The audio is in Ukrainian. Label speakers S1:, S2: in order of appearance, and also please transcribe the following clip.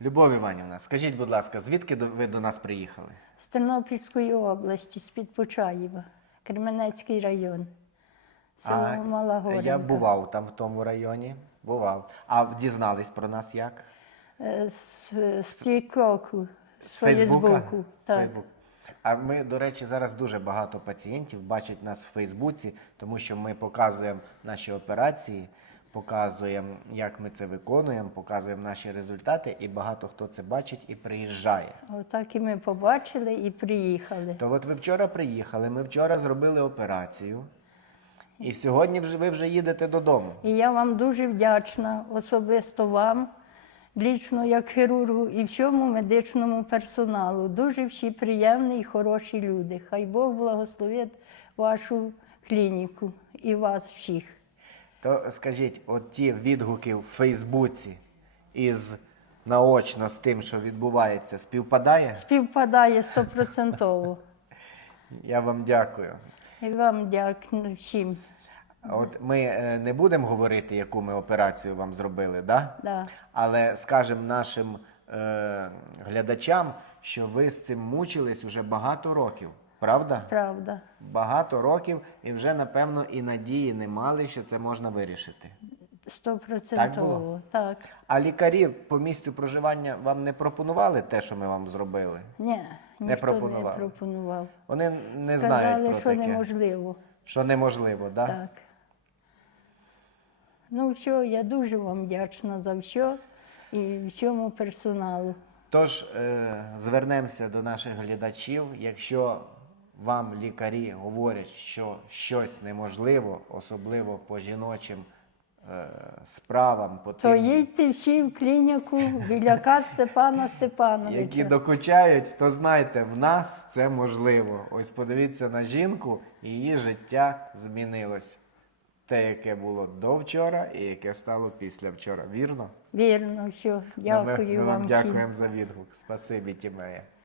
S1: Любов Іванівна, скажіть, будь ласка, звідки до- ви до нас приїхали?
S2: З Тернопільської області, з-під Почаєва, Кременецький район. Село Мала Горенка.
S1: я бував там в тому районі. Бував. А дізнались про нас як?
S2: Е, З, з Тіктоку, з
S1: З Фейсбука?
S2: Фейсбуку.
S1: З
S2: Так.
S1: Фейсбуку. А ми, до речі, зараз дуже багато пацієнтів бачать нас в Фейсбуці, тому що ми показуємо наші операції, показуємо, як ми це виконуємо, показуємо наші результати, і багато хто це бачить і приїжджає.
S2: Отак і ми побачили і приїхали.
S1: То от ви вчора приїхали, ми вчора зробили операцію, і сьогодні вже ви вже їдете додому.
S2: І я вам дуже вдячна, особисто вам, лічно як хірургу і всьому медичному персоналу. Дуже всі приємні і хороші люди. Хай Бог благословить вашу клініку і вас всіх.
S1: То скажіть, от ті відгуки в Фейсбуці із наочно з тим, що відбувається, співпадає?
S2: Співпадає стопроцентово.
S1: Я вам дякую.
S2: І вам дякую всім.
S1: От ми е, не будемо говорити, яку ми операцію вам зробили, да?
S2: Да.
S1: але скажемо нашим е, глядачам, що ви з цим мучились уже багато років, правда?
S2: Правда.
S1: Багато років і вже, напевно, і надії не мали, що це можна вирішити.
S2: Стопроцентово. Так.
S1: А лікарі по місцю проживання вам не пропонували те, що ми вам зробили?
S2: Ні, ніхто
S1: пропонував.
S2: не пропонував.
S1: Вони не
S2: Сказали,
S1: знають про
S2: що
S1: таке.
S2: неможливо.
S1: Що неможливо, да?
S2: Так. Ну, все, я дуже вам вдячна за все і всьому персоналу.
S1: Тож е, звернемося до наших глядачів. Якщо вам лікарі говорять, що щось неможливо, особливо по жіночим е, справам,
S2: То
S1: потрібно,
S2: їдьте всі в клініку біляка Степана Степановича.
S1: які докучають, то знайте, в нас це можливо. Ось подивіться на жінку, її життя змінилось. Те, яке було до вчора, і яке стало після вчора. Вірно?
S2: Вірно, все. Дякую
S1: ми, ми
S2: вам
S1: вам
S2: всім.
S1: дякуємо за відгук. Спасибі, Тімея.